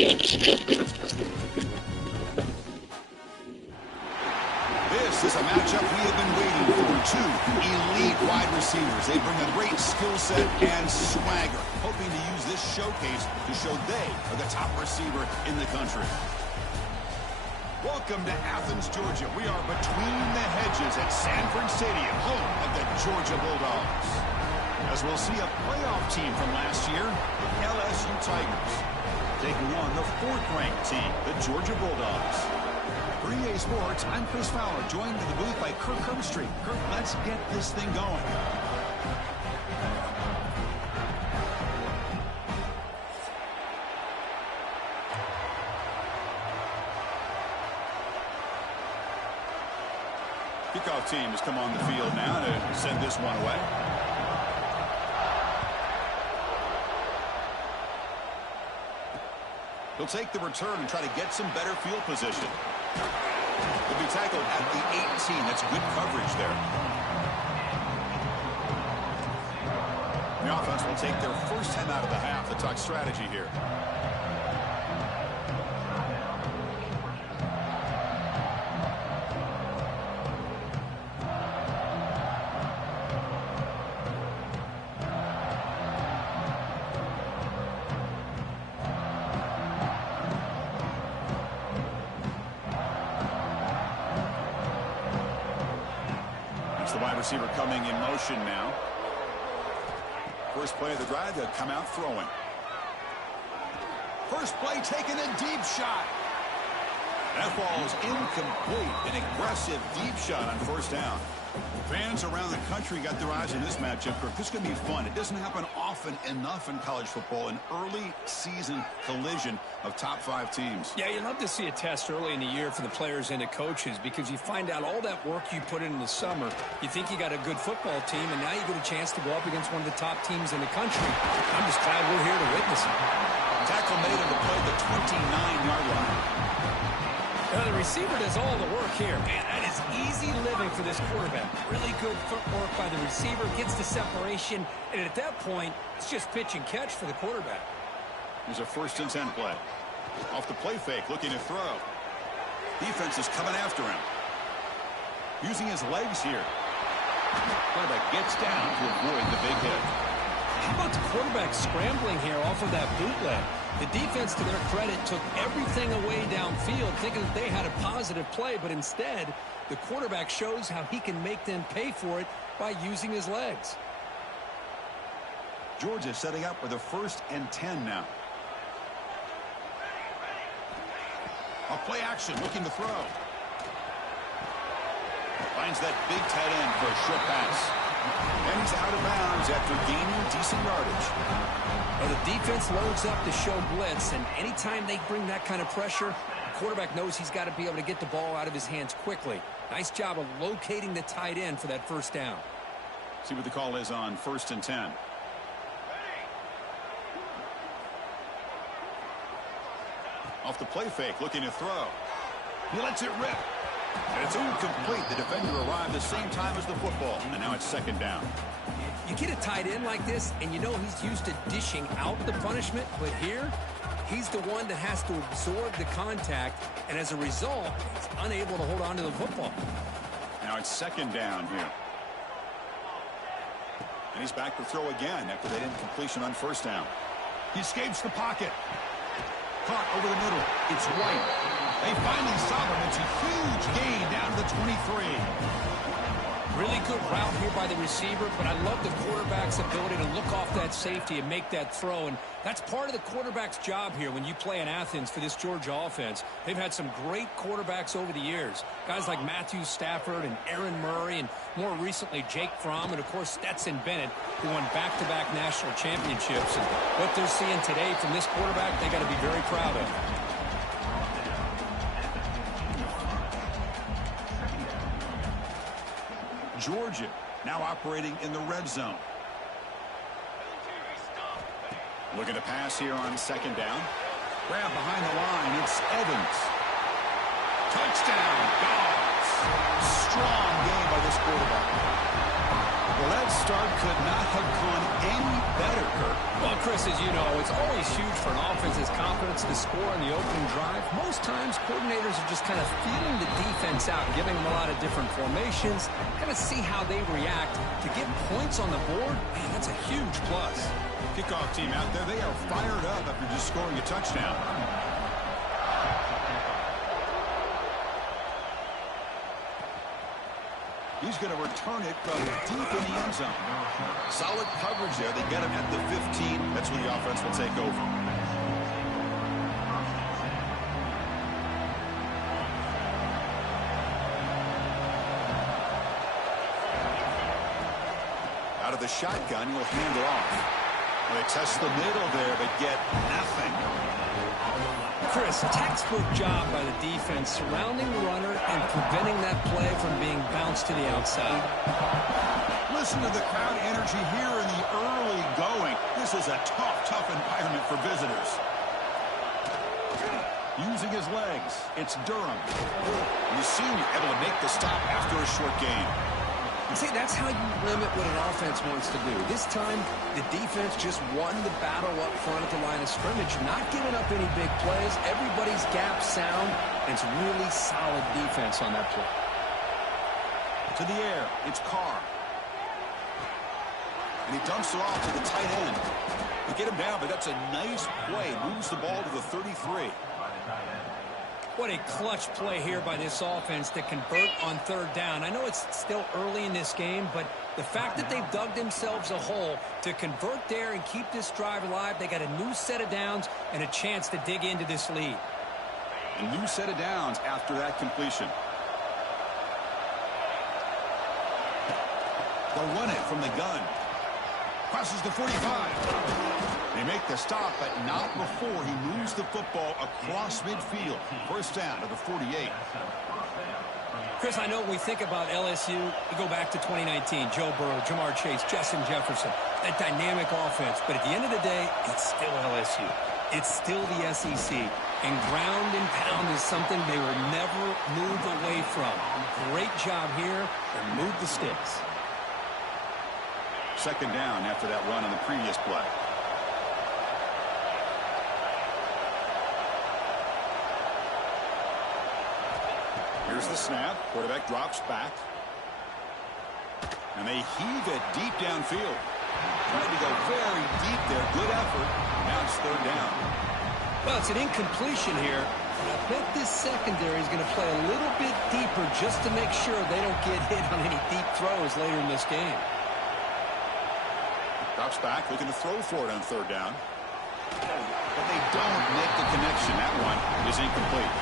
This is a matchup we have been waiting for. Two elite wide receivers. They bring a great skill set and swagger, hoping to use this showcase to show they are the top receiver in the country. Welcome to Athens, Georgia. We are between the hedges at Sanford Stadium, home of the Georgia Bulldogs. As we'll see a playoff team from last year, the LSU Tigers, taking on the fourth-ranked team, the Georgia Bulldogs. For EA Sports, I'm Chris Fowler, joined in the booth by Kirk Herbstreit. Kirk, let's get this thing going. Kickoff team has come on the field now to send this one away. He'll take the return and try to get some better field position. He'll be tackled at the 18. That's good coverage there. The offense will take their first 10 out of the half. The talk strategy here. The wide receiver coming in motion now. First play of the drive, they'll come out throwing. First play taking a deep shot. That ball is incomplete. An aggressive deep shot on first down. Fans around the country got their eyes on this matchup. This is going to be fun. It doesn't happen often enough in college football. An early season collision of top 5 teams. Yeah, you love to see a test early in the year for the players and the coaches because you find out all that work you put in the summer. You think you got a good football team, and now you get a chance to go up against one of the top teams in the country. I'm just glad we're here to witness it. Tackle made at the play at the 29-yard line. Now, the receiver does all the work here. Man, that is easy living for this quarterback. Really good footwork by the receiver, gets the separation, and at that point, it's just pitch and catch for the quarterback. Here's a 1st and 10 play. Off the play fake, looking to throw. Defense is coming after him. Using his legs here. Quarterback gets down to avoid the big hit. How about the quarterback scrambling here off of that bootleg? The defense, to their credit, took everything away downfield, thinking that they had a positive play, but instead, the quarterback shows how he can make them pay for it by using his legs. Georgia setting up with a 1st and 10 now. A play action, looking to throw. Finds that big tight end for a short pass. And he's out of bounds after gaining decent yardage. Well, the defense loads up to show blitz, and anytime they bring that kind of pressure, the quarterback knows he's got to be able to get the ball out of his hands quickly. Nice job of locating the tight end for that first down. See what the call is on 1st and 10. Off the play fake, looking to throw. He lets it rip. And it's incomplete. The defender arrived the same time as the football. And now it's 2nd down. You get a tight end like this, and you know he's used to dishing out the punishment. But here, he's the one that has to absorb the contact. And as a result, he's unable to hold on to the football. Now it's 2nd down here. And he's back to throw again after they didn't completion on 1st down. He escapes the pocket. Caught over the middle. It's White. They finally saw him. It's a huge gain down to the 23. Really good route here by the receiver, but I love the quarterback's ability to look off that safety and make that throw. And that's part of the quarterback's job here when you play in Athens for this Georgia offense. They've had some great quarterbacks over the years. Guys like Matthew Stafford and Aaron Murray, and more recently Jake Fromm, and of course Stetson Bennett, who won back-to-back national championships. And what they're seeing today from this quarterback, they got to be very proud of. Georgia now operating in the red zone. Looking to pass here on 2nd down. Grab behind the line. It's Evans. Touchdown, Dogs. Strong game by this quarterback. Well, that start could not have gone any better, Kirk. Well, Chris, as you know, it's always huge for an offense's confidence to score in the opening drive. Most times, coordinators are just kind of feeling the defense out, giving them a lot of different formations, kind of see how they react. To get points on the board, man, that's a huge plus. Kickoff team out there, they are fired up after just scoring a touchdown. He's going to return it from deep in the end zone. Solid coverage there. They get him at the 15. That's where the offense will take over. Out of the shotgun, he'll hand it off. They test the middle there, but get nothing. Chris, textbook job by the defense surrounding the runner and preventing that play from being bounced to the outside. Listen to the crowd energy here in the early going. This is a tough environment for visitors. Using his legs, it's Durham. The senior able to make the stop after a short gain. See, that's how you limit what an offense wants to do. This time, the defense just won the battle up front at the line of scrimmage, not giving up any big plays. Everybody's gap sound, and it's really solid defense on that play. To the air, it's Carr. And he dumps it off to the tight end. They get him down, but that's a nice play. Moves the ball to the 33. What a clutch play here by this offense to convert on third down. I know it's still early in this game, but the fact that they've dug themselves a hole to convert there and keep this drive alive, they got a new set of downs and a chance to dig into this lead. A new set of downs after that completion. They'll run it from the gun. Crosses the 45. They make the stop, but not before he moves the football across midfield. First down to the 48. Chris, I know when we think about LSU, we go back to 2019. Joe Burrow, Jamar Chase, Justin Jefferson, that dynamic offense. But at the end of the day, it's still LSU. It's still the SEC. And ground and pound is something they will never move away from. Great job here, and move the sticks. Second down after that run on the previous play. Here's the snap. Quarterback drops back. And they heave it deep downfield. Tried to go very deep there. Good effort. Now it's third down. Well, it's an incompletion here. I bet this secondary is going to play a little bit deeper just to make sure they don't get hit on any deep throws later in this game. Drops back, looking to throw for it on third down. But they don't make the connection. That one is incomplete.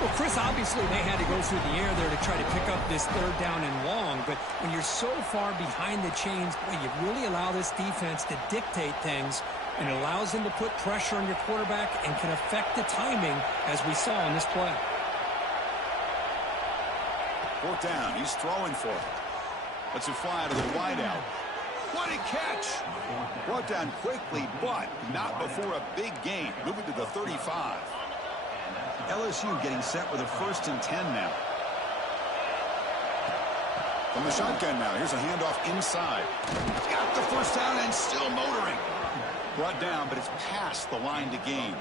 Well, Chris, obviously they had to go through the air there to try to pick up this third down and long, but when you're so far behind the chains, boy, you really allow this defense to dictate things, and it allows them to put pressure on your quarterback and can affect the timing, as we saw in this play. Fourth down, he's throwing for it. Lets it fly to the wideout. What a catch! Brought down quickly, but not before a big gain. Moving to the 35. LSU getting set with a 1st and 10 now. From the shotgun now, here's a handoff inside. Got the first down and still motoring. Brought down, but it's past the line to gain.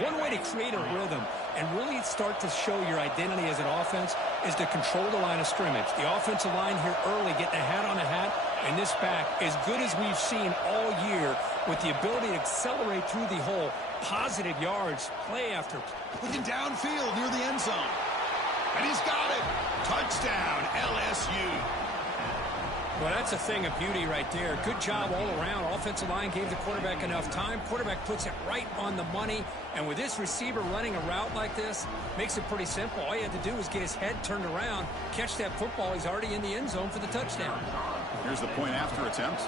One way to create a rhythm and really start to show your identity as an offense is to control the line of scrimmage. The offensive line here early getting a hat on a hat, and this back as good as we've seen all year with the ability to accelerate through the hole. Positive yards, play after play. Looking downfield near the end zone. And he's got it. Touchdown, LSU. Well, that's a thing of beauty right there. Good job all around. Offensive line gave the quarterback enough time. Quarterback puts it right on the money. And with this receiver running a route like this, makes it pretty simple. All you had to do was get his head turned around, catch that football. He's already in the end zone for the touchdown. Here's the point after attempt.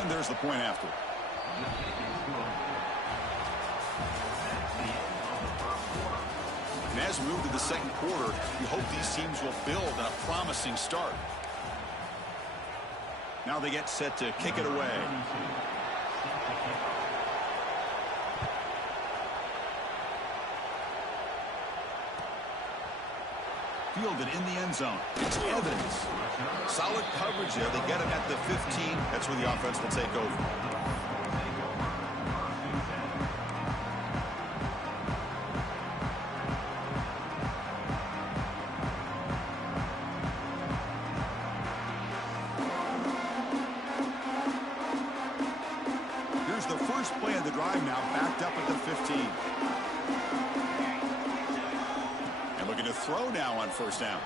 And there's the point after. And as we move to the second quarter, we hope these teams will build on a promising start. Now they get set to kick it away. fielded in the end zone. It's Evans. Solid coverage there. They get him at the 15. That's where the offense will take over. Here's the first play of the drive now, backed up at the 15. And looking to throw now on first down.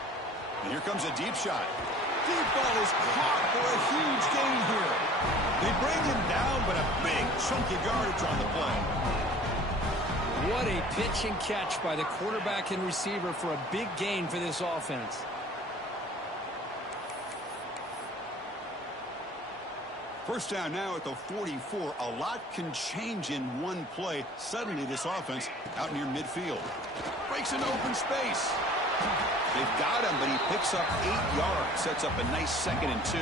And here comes a deep shot. Deep ball is caught for a huge gain here. They bring him down, but a big chunky yardage on the play. What a pitch and catch by the quarterback and receiver for a big gain for this offense. First down now at the 44. A lot can change in one play. Suddenly this offense out near midfield. Breaks an open space. They've got him, but he picks up 8 yards. Sets up a nice 2nd and 2.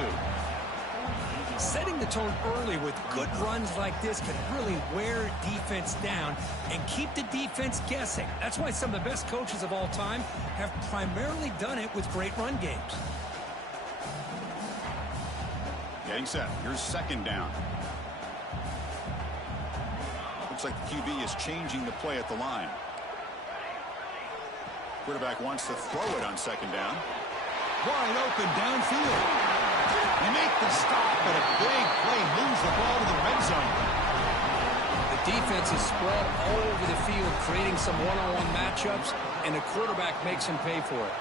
Setting the tone early with good runs like this can really wear defense down and keep the defense guessing. That's why some of the best coaches of all time have primarily done it with great run games. Getting set. Here's 2nd down. Looks like the QB is changing the play at the line. Quarterback wants to throw it on 2nd down. Wide open downfield. They make the stop, but a big play moves the ball to the red zone. The defense is spread all over the field, creating some one-on-one matchups, and the quarterback makes them pay for it.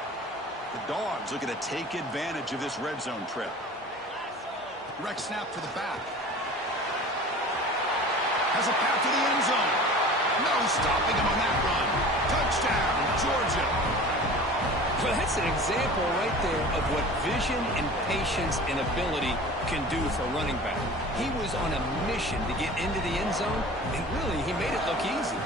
The Dogs looking to take advantage of this red zone trip. Direct snap to the back. Has a path to the end zone. No stopping him on that run. Touchdown, Georgia. Well, that's an example right there of what vision and patience and ability can do for a running back. He was on a mission to get into the end zone, and really, he made it look easy.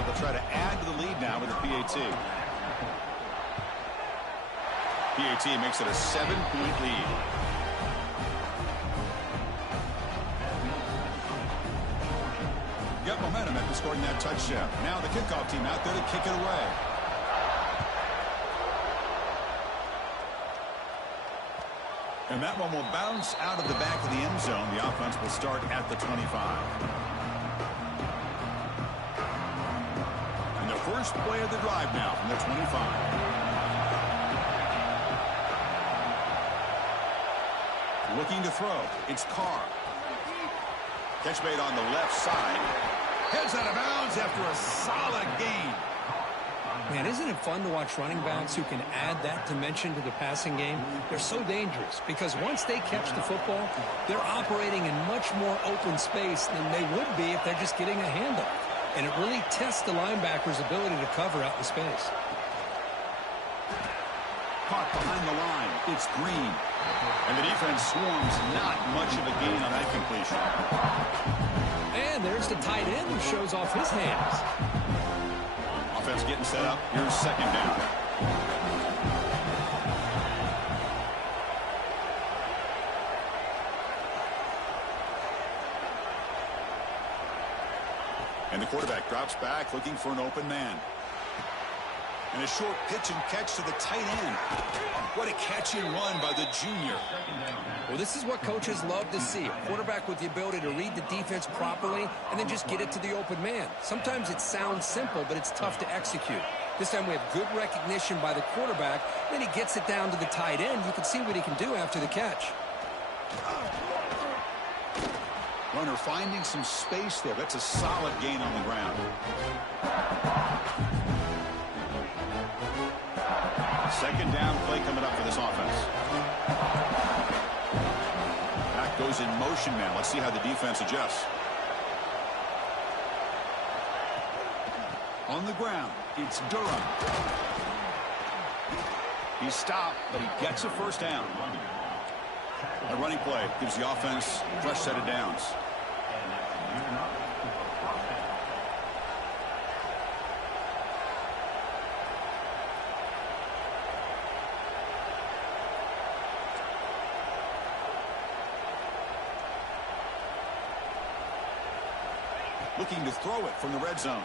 They'll try to add to the lead now with the PAT. PAT makes it a 7-point lead. Got momentum after scoring that touchdown. Now the kickoff team out there to kick it away. And that one will bounce out of the back of the end zone. The offense will start at the 25. And the first play of the drive now from the 25. Looking to throw. It's Carr. Catch made on the left side. Heads out of bounds after a solid gain. Man, isn't it fun to watch running backs who can add that dimension to the passing game? They're so dangerous because once they catch the football, they're operating in much more open space than they would be if they're just getting a handoff. And it really tests the linebacker's ability to cover out the space. Caught behind the line. It's Green. And the defense swarms. Not much of a gain on that completion. And there's the tight end who shows off his hands. Offense getting set up. Here's 2nd down. And the quarterback drops back looking for an open man. And a short pitch and catch to the tight end. What a catch and run by the junior. Well, this is what coaches love to see. A quarterback with the ability to read the defense properly and then just get it to the open man. Sometimes it sounds simple, but it's tough to execute. This time we have good recognition by the quarterback. Then he gets it down to the tight end. You can see what he can do after the catch. Runner finding some space there. That's a solid gain on the ground. 2nd down play coming up for this offense. Back goes in motion now. Let's see how the defense adjusts. On the ground, it's Durham. He's stopped, but he gets a first down. A running play gives the offense a fresh set of downs. looking to throw it from the red zone.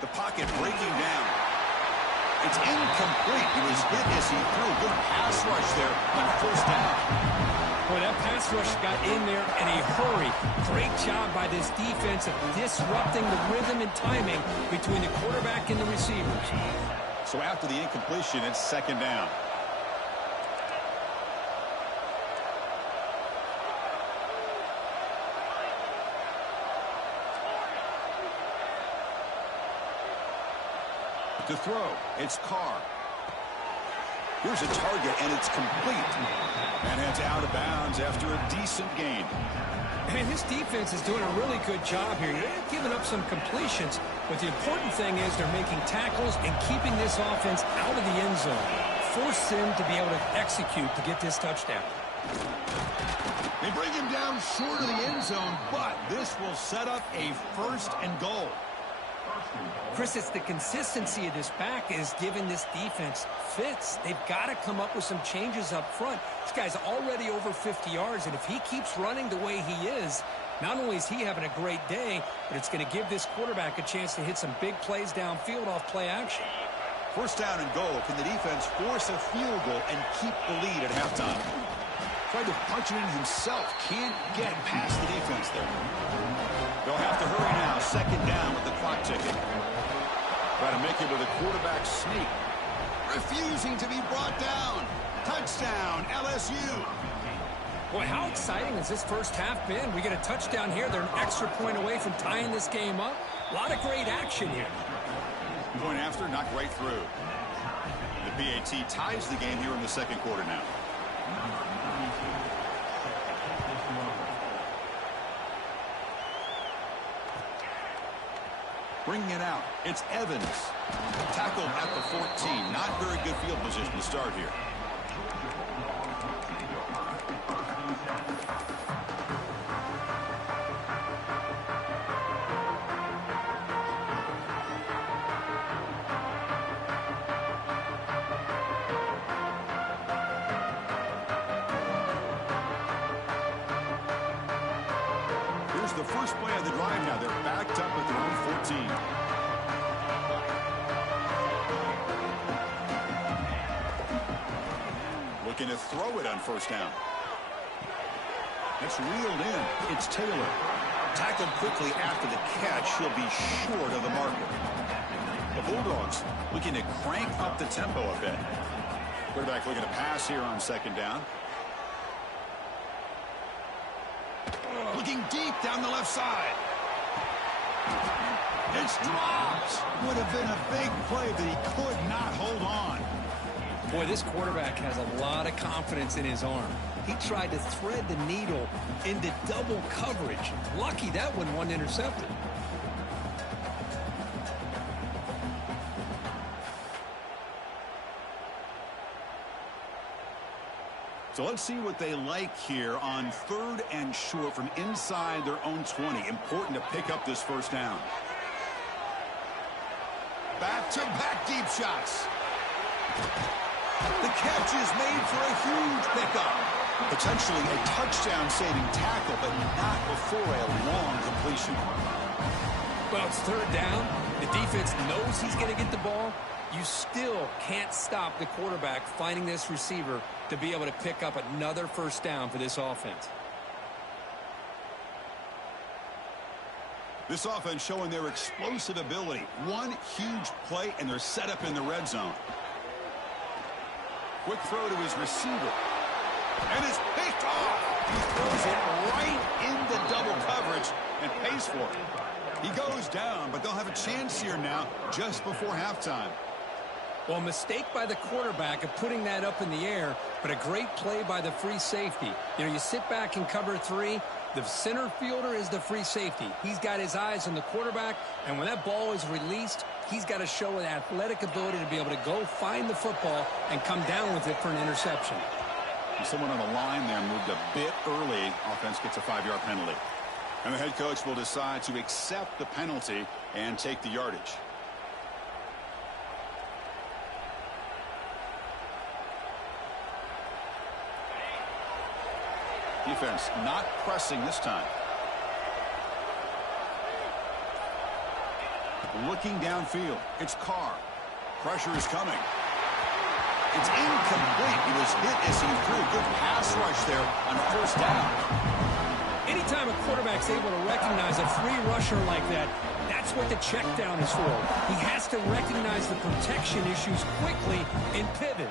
The pocket breaking down. It's incomplete. He was hit as he threw. Good pass rush there on first down. Boy, that pass rush got in there in a hurry. Great job by this defense of disrupting the rhythm and timing between the quarterback and the receivers. So after the incompletion, it's second down. To throw, it's Carr. Here's a target, and it's complete. And heads out of bounds after a decent gain. And his defense is doing a really good job here. They're giving up some completions, but the important thing is they're making tackles and keeping this offense out of the end zone. Force them to be able to execute to get this touchdown. They bring him down short of the end zone, but this will set up a first and goal. Chris, it's the consistency of this back is giving this defense fits. They've got to come up with some changes up front. This guy's already over 50 yards, and if he keeps running the way he is, not only is he having a great day, but it's going to give this quarterback a chance to hit some big plays downfield off play action. First down and goal. Can the defense force a field goal and keep the lead at halftime? Tried to punch it in himself. Can't get past the defense there. They'll have to hurry now. Second down with the clock ticking. Try to make it with a quarterback sneak. Refusing to be brought down. Touchdown, LSU. Boy, how exciting has this first half been? We get a touchdown here. They're an extra point away from tying this game up. A lot of great action here. Point after, knocked right through. The PAT ties the game here in the second quarter now. Bringing it out, it's Evans. Tackled at the 14. Not very good field position to start here. Here's the first play of the drive now. They're backed up at their own 14. Looking to throw it on first down. It's reeled in. It's Taylor. Tackled quickly after the catch. He'll be short of the marker. The Bulldogs looking to crank up the tempo a bit. Quarterback looking to pass here on second down. Looking deep down the left side. It's dropped. Would have been a big play, but he could not hold on. Boy, this quarterback has a lot of confidence in his arm. He tried to thread the needle into double coverage. Lucky that one wasn't intercepted. So let's see what they like here on third and short from inside their own 20. Important to pick up this first down. Back-to-back deep shots. The catch is made for a huge pickup. Potentially a touchdown-saving tackle, but not before a long completion. Well, it's third down. The defense knows he's going to get the ball. You still can't stop the quarterback finding this receiver to be able to pick up another first down for this offense. This offense showing their explosive ability. One huge play, and they're set up in the red zone. Quick throw to his receiver. And it's picked off. He throws it right into double coverage and pays for it. He goes down, but they'll have a chance here now just before halftime. Well, a mistake by the quarterback of putting that up in the air, but a great play by the free safety. You know, you sit back in cover three. The center fielder is the free safety. He's got his eyes on the quarterback, and when that ball is released, he's got to show an athletic ability to be able to go find the football and come down with it for an interception. Someone on the line there moved a bit early. Offense gets a 5-yard penalty. And the head coach will decide to accept the penalty and take the yardage. Defense not pressing this time. Looking downfield. It's Carr. Pressure is coming. It's incomplete. He was hit as he threw. Good pass rush there on a first down. Anytime a quarterback's able to recognize a free rusher like that, that's what the check down is for. He has to recognize the protection issues quickly and pivot.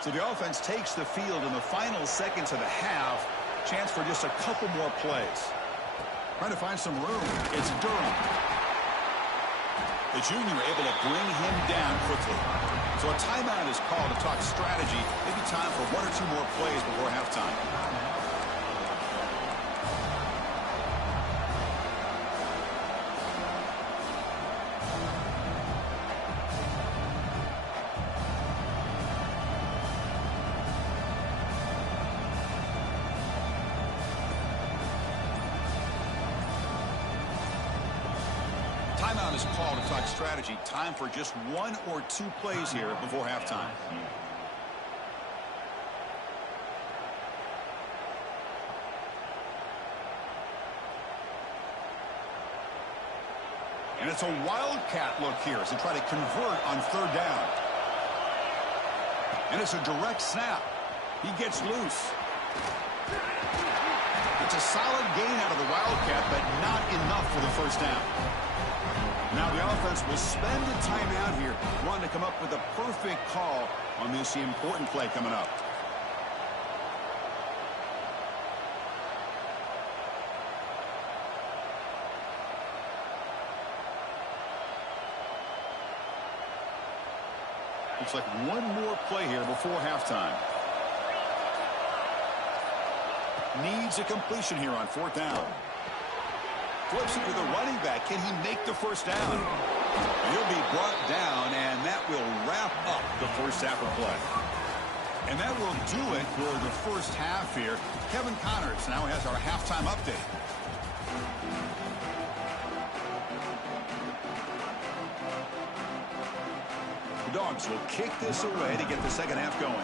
So the offense takes the field in the final seconds of the half. Chance for just a couple more plays. Trying to find some room. It's Durham. The junior able to bring him down quickly. So a timeout is called to talk strategy. Maybe time for one or two more plays before halftime. Timeout is called to talk strategy. Time for just one or two plays here before halftime. And it's a wildcat look here as they try to convert on third down. And it's a direct snap. He gets loose. It's a solid gain out of the wildcat, but not enough for the first down. Now the offense will spend a timeout here, wanting to come up with a perfect call on this important play coming up. Looks like one more play here before halftime. Needs a completion here on fourth down. Flips it to the running back. Can he make the first down? He'll be brought down, and that will wrap up the first half of play. And that will do it for the first half here. Kevin Connors now has our halftime update. The Dogs will kick this away to get the second half going.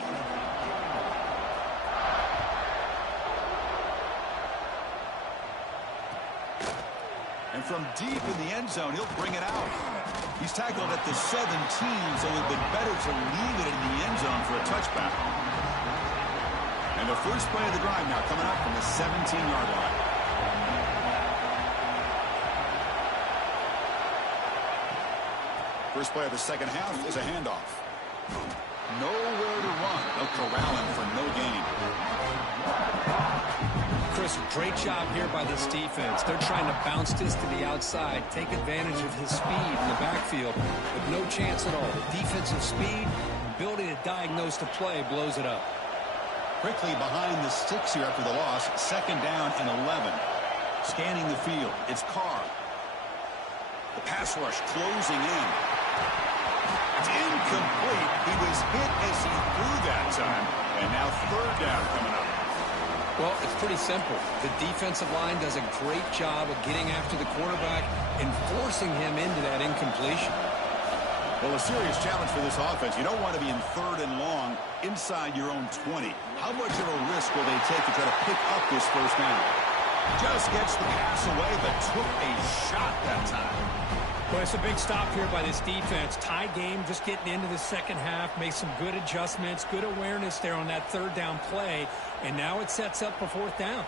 And from deep in the end zone, he'll bring it out. He's tackled at the 17, so it would be better to leave it in the end zone for a touchback. And the first play of the drive now coming up from the 17-yard line. First play of the second half is a handoff. Nowhere to run. They'll corral him for no gain. Chris, great job here by this defense. They're trying to bounce this to the outside, take advantage of his speed in the backfield, with no chance at all. The defensive speed, ability to diagnose the play, blows it up. Quickly behind the sticks here after the loss. Second down and 11. Scanning the field. It's Carr. The pass rush closing in. It's incomplete. He was hit as he threw that time. And now third down coming up. Well, it's pretty simple. The defensive line does a great job of getting after the quarterback and forcing him into that incompletion. Well, a serious challenge for this offense. You don't want to be in third and long inside your own 20. How much of a risk will they take to try to pick up this first down? Just gets the pass away, but took a shot that time. Well, it's a big stop here by this defense. Tie game, just getting into the second half, made some good adjustments, good awareness there on that third down play, and now it sets up for fourth down.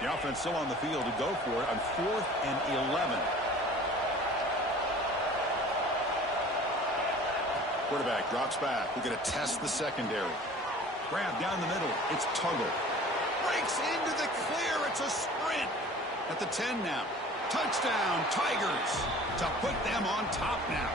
The offense still on the field to go for it on 4th and 11. Quarterback drops back. We're going to test the secondary. Grab down the middle. It's Tuggle. Breaks into the clear. It's a sprint. At the 10 now. Touchdown, Tigers. To put them on top now.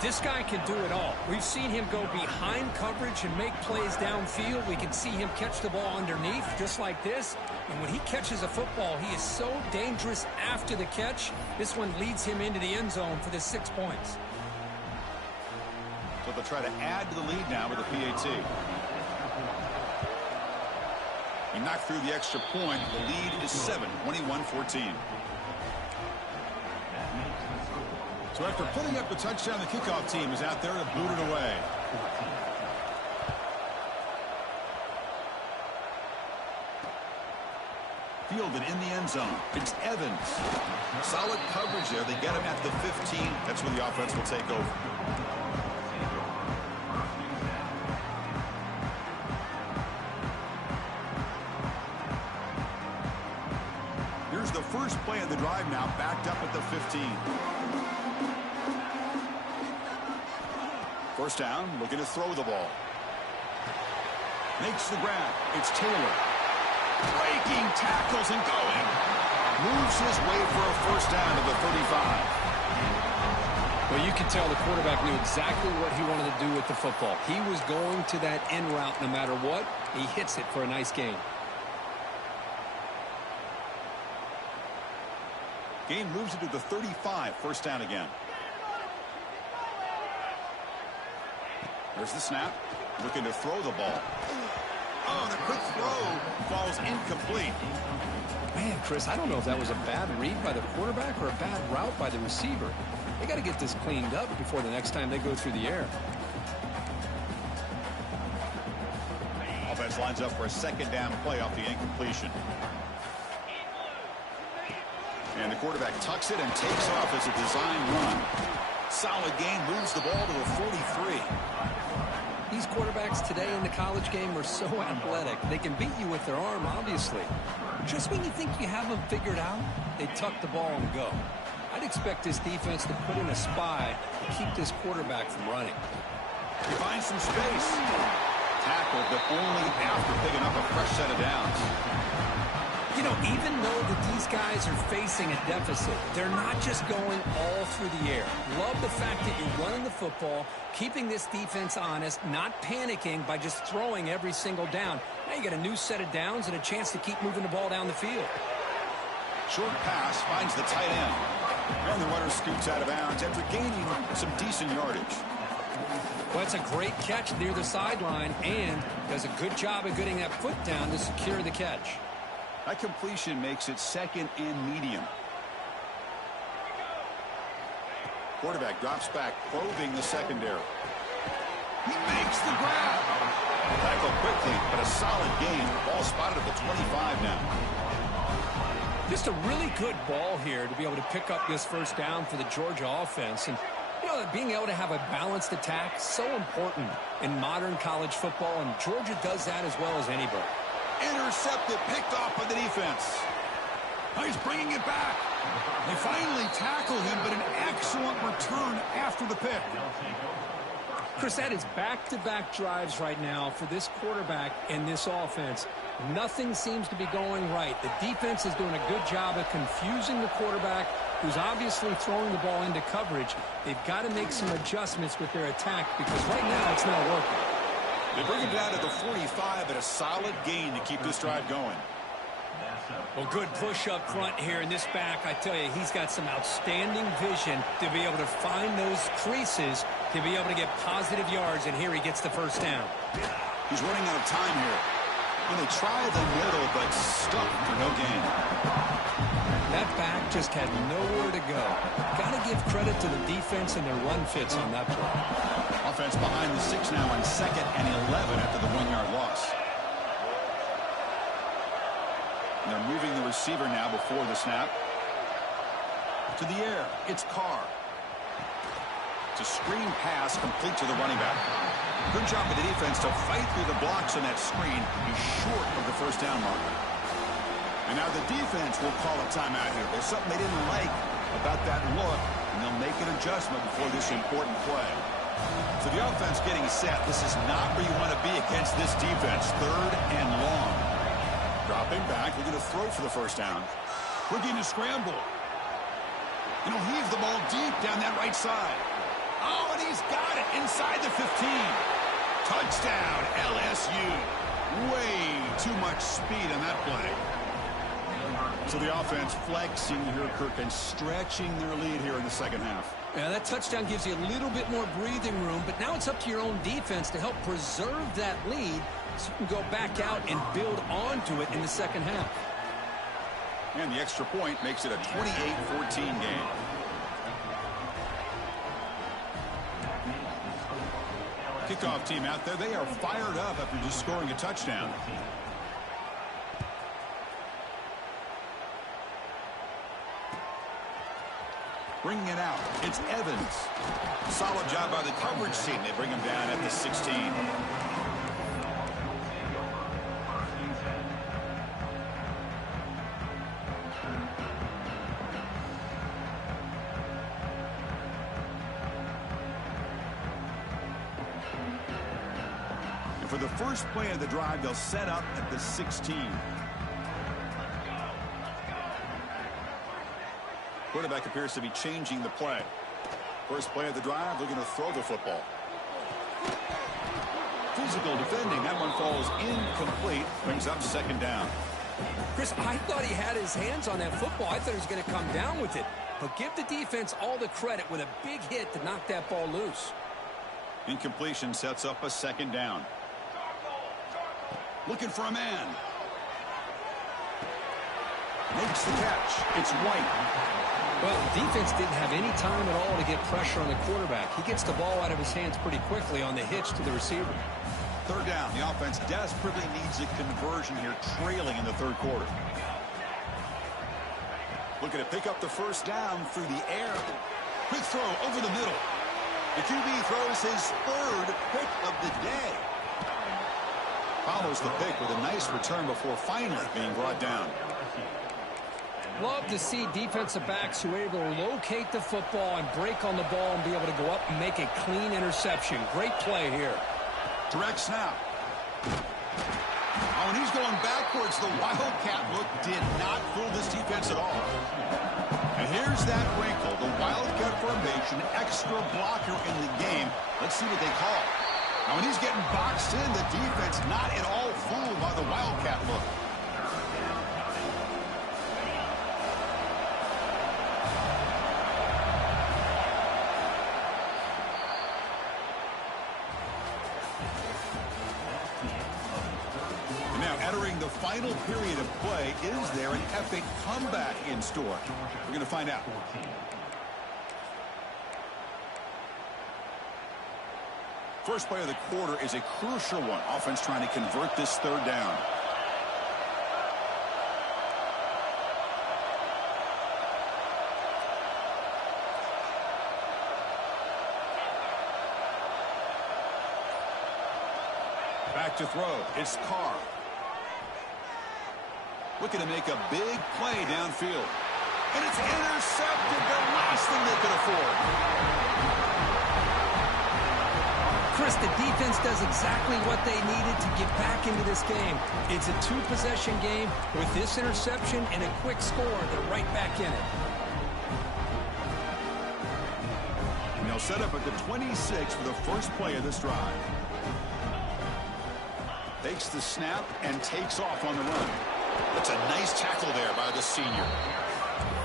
This guy can do it all. We've seen him go behind coverage and make plays downfield. We can see him catch the ball underneath just like this. And when he catches a football, he is so dangerous after the catch. This one leads him into the end zone for the 6 points. So they'll try to add to the lead now with a PAT. He knocked through the extra point. The lead is 7, 21-14. So after putting up the touchdown, the kickoff team is out there to boot it away. Fielded in the end zone. It's Evans. Solid coverage there. They get him at the 15. That's where the offense will take over. Here's the first play of the drive now, backed up at the 15. First down, looking to throw the ball. Makes the grab. It's Taylor. Breaking tackles and going. Moves his way for a first down to the 35. Well, you can tell the quarterback knew exactly what he wanted to do with the football. He was going to that end route no matter what. He hits it for a nice gain. Gain moves it to the 35. First down again. There's the snap. Looking to throw the ball. Oh, the quick throw falls incomplete. Man, Chris, I don't know if that was a bad read by the quarterback or a bad route by the receiver. They got to get this cleaned up before the next time they go through the air. Offense lines up for a second down play off the incompletion. And the quarterback tucks it and takes off as a design run. Solid gain, moves the ball to the 43. These quarterbacks today in the college game are so athletic. They can beat you with their arm, obviously. Just when you think you have them figured out, they tuck the ball and go. I'd expect this defense to put in a spy to keep this quarterback from running. He finds some space. Tackled, but only after picking up a fresh set of downs. You know, even though that these guys are facing a deficit, they're not just going all through the air. Love the fact that you're running the football, keeping this defense honest, not panicking by just throwing every single down. Now you got a new set of downs and a chance to keep moving the ball down the field. Short pass finds the tight end. And the runner scoots out of bounds after gaining some decent yardage. Well, it's a great catch near the sideline and does a good job of getting that foot down to secure the catch. That completion makes it second and medium. Quarterback drops back, probing the secondary. He makes the grab. Tackle quickly, but a solid gain. Ball spotted at the 25 now. Just a really good ball here to be able to pick up this first down for the Georgia offense. And, you know, being able to have a balanced attack, so important in modern college football, and Georgia does that as well as anybody. Intercepted, picked off by the defense. He's bringing it back. They finally tackle him, but an excellent return after the pick. Chris, that is back-to-back drives right now for this quarterback and this offense. Nothing seems to be going right. The defense is doing a good job of confusing the quarterback, who's obviously throwing the ball into coverage. They've got to make some adjustments with their attack because right now it's not working. They bring him down to the 45 at a solid gain to keep this drive going. Well, good push up front here in this back. I tell you, he's got some outstanding vision to be able to find those creases to be able to get positive yards, and here he gets the first down. He's running out of time here. And they tried the middle, but stuck for no gain. That back just had nowhere to go. Got to give credit to the defense and their run fits on that play. Offense behind the 6 now on 2nd and 11 after the 1-yard loss. And they're moving the receiver now before the snap. To the air, it's Carr. It's a screen pass complete to the running back. Good job of the defense to fight through the blocks on that screen. He's short of the first down marker. And now the defense will call a timeout here. There's something they didn't like about that look, and they'll make an adjustment before this important play. So the offense getting set. This is not where you want to be against this defense. 3rd and long. Dropping back. We're going to throw for the first down. Looking to scramble. And he'll heave the ball deep down that right side. Oh, and he's got it inside the 15. Touchdown, LSU. Way too much speed on that play. So the offense flexing here, Kirk, and stretching their lead here in the second half. Yeah, that touchdown gives you a little bit more breathing room, but now it's up to your own defense to help preserve that lead so you can go back out and build onto it in the second half. And the extra point makes it a 28-14 game. Kickoff team out there, they are fired up after just scoring a touchdown. Bringing it out, it's Evans. Solid job by the coverage team. They bring him down at the 16. And for the first play of the drive, they'll set up at the 16. Quarterback appears to be changing the play. First play of the drive, looking to throw the football. Physical defending. That one falls incomplete. Brings up second down. Chris, I thought he had his hands on that football. I thought he was going to come down with it. But give the defense all the credit with a big hit to knock that ball loose. Incompletion sets up a second down. Looking for a man. Makes the catch. It's White. Well, the defense didn't have any time at all to get pressure on the quarterback. He gets the ball out of his hands pretty quickly on the hitch to the receiver. Third down. The offense desperately needs a conversion here, trailing in the third quarter. Looking to pick up the first down through the air. Quick throw over the middle. The QB throws his third pick of the day. Follows the pick with a nice return before finally being brought down. Love to see defensive backs who are able to locate the football and break on the ball and be able to go up and make a clean interception. Great play here. Direct snap. Oh, and he's going backwards. The Wildcat look did not fool this defense at all. And here's that wrinkle. The Wildcat formation, extra blocker in the game. Let's see what they call. Now, when he's getting boxed in, the defense not at all fooled by the Wildcat look. The final period of play. Is there an epic comeback in store? We're going to find out. First play of the quarter is a crucial one. Offense trying to convert this third down. Back to throw. It's Carr. Looking to make a big play downfield. And it's intercepted, the last thing they could afford. Chris, the defense does exactly what they needed to get back into this game. It's a two-possession game. With this interception and a quick score, they're right back in it. And they'll set up at the 26 for the first play of this drive. Takes the snap and takes off on the run. That's a nice tackle there by the senior.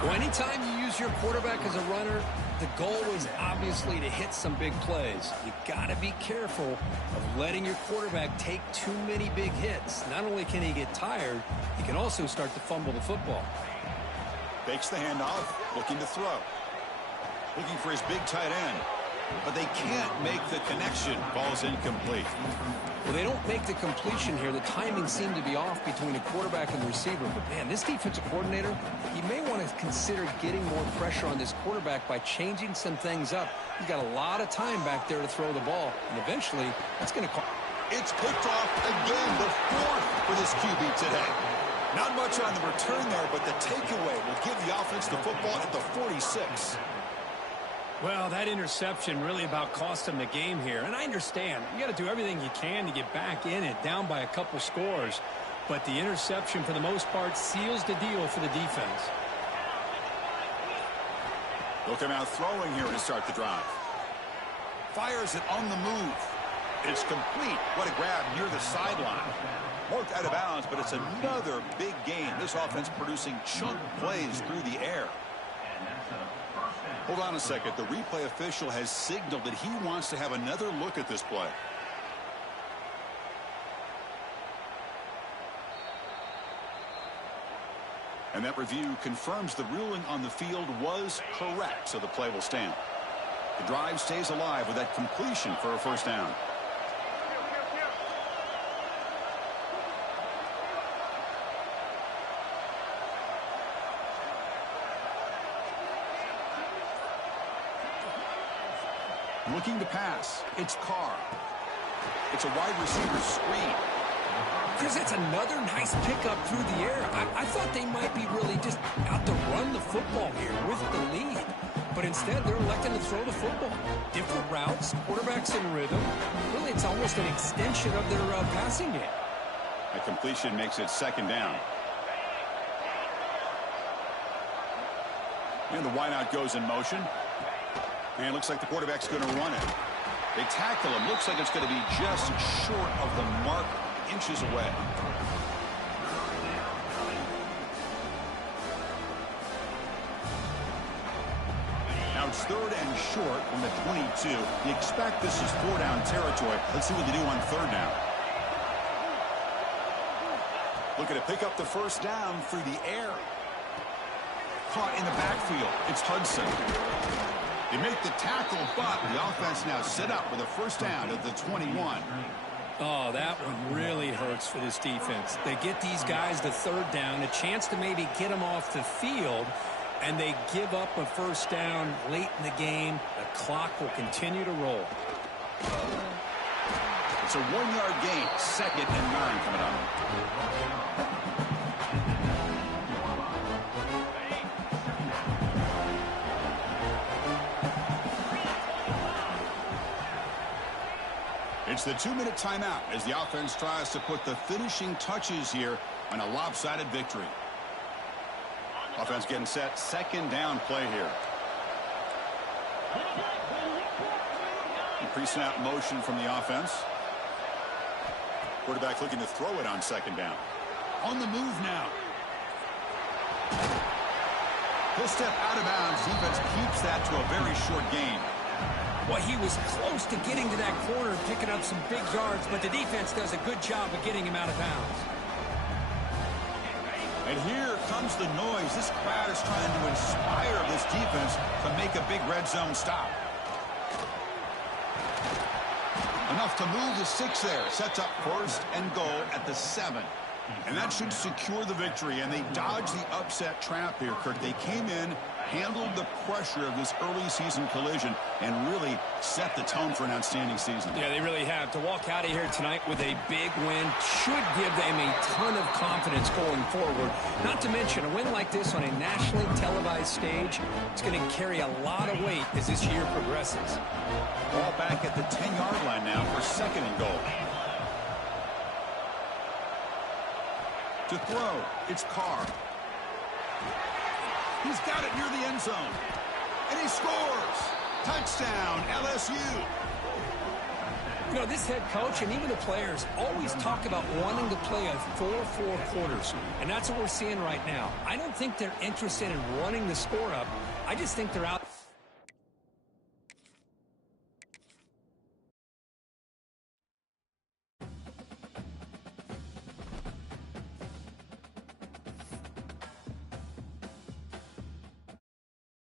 Well, anytime you use your quarterback as a runner, the goal is obviously to hit some big plays. You got to be careful of letting your quarterback take too many big hits. Not only can he get tired, he can also start to fumble the football. Fakes the handoff, looking to throw. Looking for his big tight end. But they can't make the connection. Ball's incomplete. Well, they don't make the completion here. The timing seemed to be off between the quarterback and the receiver. But, man, this defensive coordinator, he may want to consider getting more pressure on this quarterback by changing some things up. He's got a lot of time back there to throw the ball. And eventually, that's going to call. It's picked off again, the fourth for this QB today. Not much on the return there, but the takeaway will give the offense the football at the 46. Well, that interception really about cost them the game here. And I understand. You got to do everything you can to get back in it, down by a couple scores. But the interception, for the most part, seals the deal for the defense. They'll come out throwing here to start the drive. Fires it on the move. It's complete. What a grab near the sideline. Worked out of bounds, but it's another big gain. This offense producing chunk plays through the air. Hold on a second. The replay official has signaled that he wants to have another look at this play. And that review confirms the ruling on the field was correct, so the play will stand. The drive stays alive with that completion for a first down. Looking to pass. It's Carr. It's a wide receiver screen. Because it's another nice pickup through the air. I thought they might be really just out to run the football here with the lead. But instead, they're electing to throw the football. Different routes, quarterbacks in rhythm. Really, it's almost an extension of their passing game. A completion makes it second down. And the wideout goes in motion. And it looks like the quarterback's going to run it. They tackle him. Looks like it's going to be just short of the mark, inches away. Now it's third and short from the 22. You expect this is 4-down territory. Let's see what they do on third down. Looking to pick up the first down through the air. Caught in the backfield. It's Hudson. They make the tackle, but the offense now set up with a first down at the 21. Oh, that one really hurts for this defense. They get these guys the third down, a chance to maybe get them off the field, and they give up a first down late in the game. The clock will continue to roll. It's a 1-yard gain. 2nd and 9 coming up. It's the 2-minute timeout as the offense tries to put the finishing touches here on a lopsided victory. Offense getting set. Second down play here. Pre-snap motion from the offense. Quarterback looking to throw it on second down. On the move now. He'll step out of bounds. Defense keeps that to a very short gain. Well, he was close to getting to that corner and picking up some big yards, but the defense does a good job of getting him out of bounds. And here comes the noise. This crowd is trying to inspire this defense to make a big red zone stop. Enough to move the 6 there. Sets up first and goal at the 7. And that should secure the victory. And they dodged the upset trap here, Kirk. They came in, handled the pressure of this early season collision, and really set the tone for an outstanding season. Yeah, they really have. To walk out of here tonight with a big win should give them a ton of confidence going forward. Not to mention, a win like this on a nationally televised stage, it's going to carry a lot of weight as this year progresses. Ball back at the 10-yard line now for 2nd and goal. To throw, it's Carr. He's got it near the end zone. And he scores. Touchdown, LSU. You know, this head coach and even the players always talk about wanting to play a 4-4 quarters. And that's what we're seeing right now. I don't think they're interested in running the score up. I just think they're out.